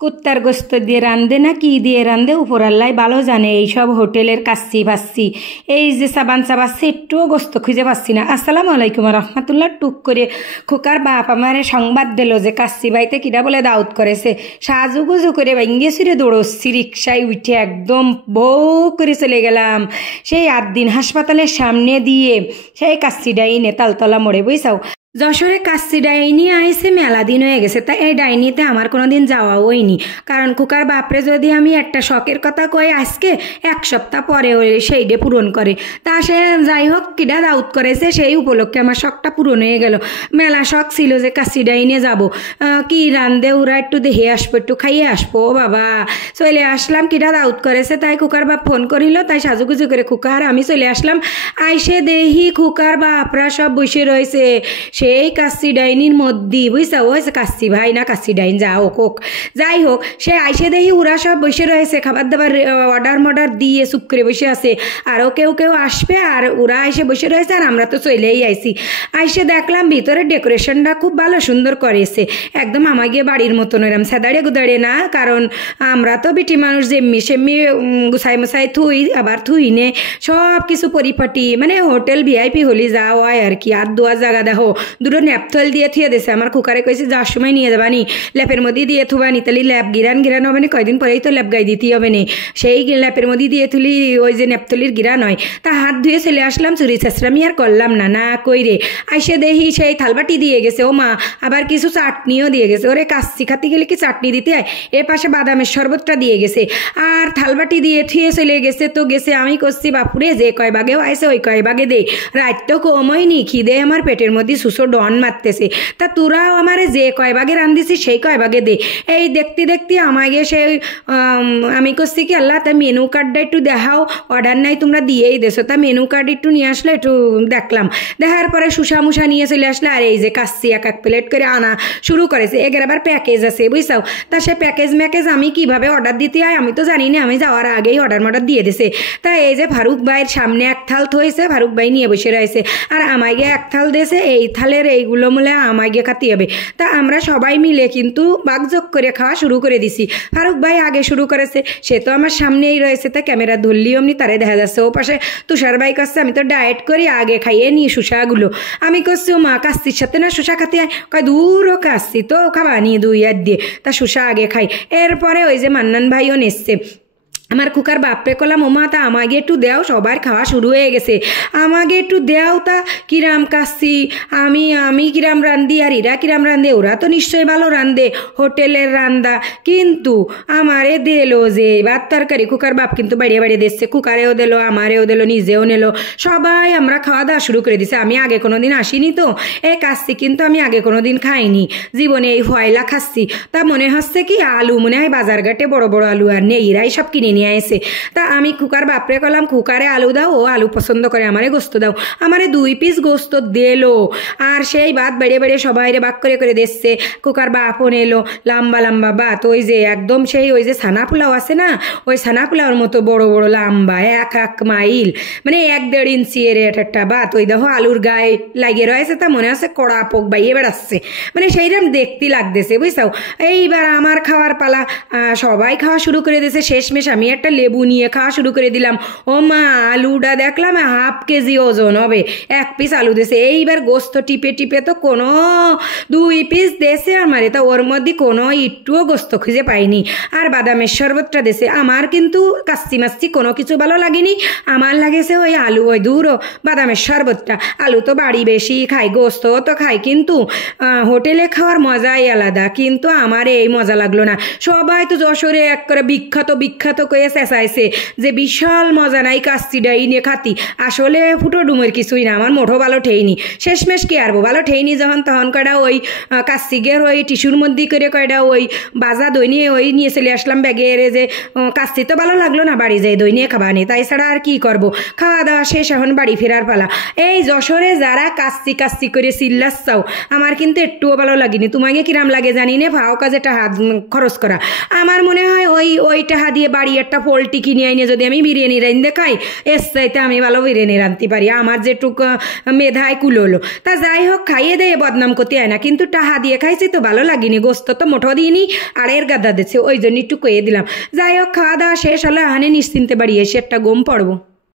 কুত্তার গোস্ত দিয়ে রান্ধে না কি দিয়ে রান্ধে উপর আল্লাহ ভালো জানে। এইসব হোটেলের কাচ্চি পাচ্ছি, এই যে সাবান চাবাচ্ছি, একটুও গোস্ত খুঁজে পাচ্ছি না। আসসালামু আলাইকুম রহমতুল্লাহ। টুক করে খোকার বাপ আমারে সংবাদ দিল যে কাচ্চি বাইতে কিটা বলে দাউদ করেছে। সাজুগুজু করে ভাঙ্গে সুরে দৌড়চ্ছি, রিক্সায় উঠে একদম বউ করে চলে গেলাম সেই 8 দিন হাসপাতালের সামনে দিয়ে সেই কাচ্চি ডাইনে তালতলা মোড়ে, বুঝছাও। যশোরে কাচ্চি ডাইনি আইসে মেলা দিন হয়ে গেছে, তা এই ডাইনিতে আমার কোনোদিন যাওয়া হয়নি। কারণ খোকার বাপরে যদি আমি একটা শখের কথা কই আজকে 1 সপ্তাহ পরে সেই ডে পূরণ করে, তা সে যাই হোক কিডা দাউদ করেছে সেই উপলক্ষে আমার শখটা পূরণ হয়ে গেল। মেলা শখ ছিল যে কাচ্চি ডাইনে যাবো, কি রান্ধে ওরা একটু দেখে আসবো, একটু খাইয়ে আসবো। ও বাবা, চলে আসলাম, কিডা দাউদ করেছে তাই খোকার বাপ ফোন করিল, তাই সাজুগুজু করে খোকার আমি চলে আসলাম। আইসে দেহি খোকার বাপরা সব বসে রয়েছে সেই কাচ্চি ডাইনির মধ্যে, বুঝছা। ওই কাচ্চি ভাই না কাচ্চি ডাইন যা হোক যাই হোক, সে আইসে দেখি ওরা সব বসে রয়েছে, খাবার দাবার অর্ডার দিয়ে চুপ করে বসে আছে। আরও কেউ আসবে, আর ওরা এসে বসে রয়েছে, আর আমরা তো চলেই আইছি। আইসে দেখলাম ভিতরে ডেকোরেশনটা খুব ভালো সুন্দর করেছে, একদম আমাকে বাড়ির মতন এরম সেদাড়ে গুদাড়ে না। কারণ আমরা তো বিটি মানুষ যেমনি সেমনি গুছাই মশাই থুই, আবার থুই নে সব কিছু পরিপাটি, মানে হোটেল ভিআইপি হলি যা হয় আর কি। আর দোয়া জায়গা দেখো, দুটো ন্যাপথল দিয়ে থুয়ে দিয়েছে। আমার কুকারে কইছে যাওয়ার সময় নিয়ে যাবানি, ল্যাপের মধ্যে দিয়ে থুবানি, তাহলে ল্যাপ গিরান হবে না, কয়দিন পরেই তো ল্যাপ গাই দিতে হবে না। সেই ল্যাপের মধ্যে দিয়ে তুলি ওই যে ন্যাপথলির গিরান হয়, তা হাত ধুয়ে চলে আসলাম। চুরি চেঁচড়ামি আর করলাম না কইরে আইসে দেখি সেই থালবাটি দিয়ে গেছে, ও মা আবার কিছু চাটনিও দিয়ে গেছে। ওরে কাচ্চি খাতে গেলে কি চাটনি দিতে হয়, এর পাশে বাদামের শরবতটা দিয়ে গেছে, আর থালবাটি দিয়ে থুয়ে চলে গেছে। তো গেছে, আমি করছি বাপুরে যে কয় বাগেও আইসে ওই কয় বাগে দে, রাত তো কমই নি, খিদে আমার পেটের মধ্যে সুসো ডন মারতেছে, তা তোরাও আমারে যে কয় বাগে রান্ধিছি সেই কয় বাগে দে। এই দেখতে দেখতে আমাকে সেই আমি করছি কি আল্লাহ তা মেনু কার্ডটা একটু দেখাও, অর্ডার নাই তোমরা দিয়েই দেছো, তা মেনু কার্ড একটু নিয়ে আসলে একটু দেখলাম। দেখার পরে শুষা মুষা নিয়ে চলে আসলে, আর এই যে কাচ্চি 1 প্লেট করে আনা শুরু করেছে। এগের আবার প্যাকেজ আছে, বুঝছাও। তা সে প্যাকেজ আমি কিভাবে অর্ডার দিতে হয় আমি তো জানি না, আমি যাওয়ার আগেই অর্ডার দিয়ে দিছে। তা এই যে ফারুক ভাইয়ের সামনে 1 থাল থইছে, ফারুক ভাই নিয়ে বসে রয়েছে, আর আমাকে 1 থাল দিয়েছে। এই থালের এইগুলো মূলে আমাকে খাতে হবে। তা আমরা সবাই মিলে কিন্তু বাগযোগ করে খাওয়া শুরু করে দিছি। ফারুক ভাই আগে শুরু করেছে, সে তো আমার সামনেই রয়েছে, তা ক্যামেরা ধরলি অমনি তারে দেখা যাচ্ছে। ও পাশে তুষার ভাই করছে আমি তো ডায়েট করি, আগে খাইয়ে নিই শুষাগুলো। আমি করছি ও মা কাচ্চির সাথে না শুষা খাতে হয়, কয় দূরও কাচ্চি তো খাবা নিয়ে 2 হাত দিয়ে, তা শুষা আগে খাই। এরপরে ওই যে মান্নান ভাইও নেসছে। আমার কুকার বাপরে করলাম ও মা তা আমাকে একটু দেও, সবার খাওয়া শুরু হয়ে গেছে, আমাকে একটু দেও। তা কিরাম কাচ্চি, আমি কিরাম রান্ধি আর এরা কিরাম রান্ধে, ওরা তো নিশ্চয়ই ভালো রান্ধে, হোটেলের রান্দা। কিন্তু আমারে দিলো যে ভাত তরকারি, কুকার বাপ কিন্তু বাড়িয়ে দিচ্ছে, কুকারেও দিলো, আমারেও দিলো, নিজেও নিলো, সবাই আমরা খাওয়া দাওয়া শুরু করে দিছে। আমি আগে কোনোদিন আসিনি তো, এই কাচ্চি কিন্তু আমি আগে কোনোদিন খাইনি জীবনে, এই ফয়লা খাচ্ছি। তা মনে হচ্ছে কি আলু মনে হয় বাজার ঘাটে বড় বড় আলু আর নেই, এরাই সব কিনে নিয়ে আসে। তা আমি কুকার বাপরে করলাম কুকারে আলু দাও, ও আলু পছন্দ করে, আমারে গোস্ত দাও, আমারে 2 পিস গোস্ত দিলো। আর সেই ভাত বাড়িয়ে সবাই বাক করে দিচ্ছে। কুকার বাপও নিলো লম্বা ভাত, ওই যে একদম সেই ওই যে ছানা পোলাও আছে না, ওই ছানা পোলাওর মতো বড় লম্বা 1 মাইল, মানে 1.5 ইঞ্চি এর একটা ভাত। ওই দেখো আলুর গায়ে লাগিয়ে রয়েছে, তা মনে হচ্ছে কড়া পোক বাইয়ে বেড়াচ্ছে, মানে সেইরকম দেখতে লাগতেছে, বুঝছাও। এইবার আমার খাওয়ার পালা, সবাই খাওয়া শুরু করে দিয়েছে। শেষমেশ আমি একটা লেবু নিয়ে খাওয়া শুরু করে দিলাম। ও মা আলুটা দেখলাম 1/2 কেজি ওজন হবে, 1 পিস আলু দিয়েছে। এইবার গোস্ত টিপে তো কোনো 2 পিস দিয়েছে আমারে, তা ওর মধ্যে কোনো একটুও গোস্ত খুঁজে পাইনি। আর বাদামের শরবতটা দিয়েছে। আমার কিন্তু কাচ্চি মাচ্চি কোনো কিছু ভালো লাগেনি, আমার লাগেছে ওই আলু, ওই দূরও বাদামের শরবতটা। আলু তো বাড়ি বেশি খাই, গোস্ত তো খাই, কিন্তু হোটেলে খাওয়ার মজাই আলাদা। কিন্তু আমার এই মজা লাগলো না। সবাই তো যশোরে এক করে বিখ্যাত করে চেঁচাইছে যে বিশাল মজা নাই কাচ্চি ডাইনে খাতি। আসলে ফুটো ডুমের কিছুই না, আমার মোটো ভালো ঠেইনি। শেষমেশ কি আরবো ভালো ঠেইনি যখন, তখন কয়টা ওই কাচ্চিগের ওই টিস্যুর মধ্যে করে কয়টা ওই বাজা দই নিয়ে ওই নিয়ে চলে আসলাম ব্যাগে। যে কাচ্চি তো ভালো লাগলো না, বাড়ি যাই দই নিয়ে খাবা নি, তাই ছাড়া আর কি করব। খাওয়া দাওয়া শেষ, এখন বাড়ি ফেরার পালা। এই যশোরে যারা কাচ্চি করে চিল্লাচ্ছাও, আমার কিন্তু একটুও ভালো লাগেনি। তোমাকে কিরাম লাগে জানি না, ভাও কাজে একটা হাত খরচ করা। আমার মনে হয় ওই টাকা দিয়ে বাড়ি একটা পোলট্রি কিনে আইনে যদি আমি বিরিয়ানি রাঁধতে খাই, এর চাইতে আমি ভালো বিরিয়ানি রাঁধতে পারি, আমার যেটুকু মেধায় কুলোলো। তা যাই হোক, খাইয়ে দিয়ে বদনাম করতে হয় না, কিন্তু টাকা দিয়ে খাইছি তো ভালো লাগেনি, গোস্ত তো মোটো দিইনি, আর এর গাদা দিচ্ছে, ওই জন্য একটু কয়ে দিলাম। যাই হোক, খাওয়া দাওয়া শেষ হলে আহানে নিশ্চিন্তে বাড়ি এসে একটা ঘুম পড়বো।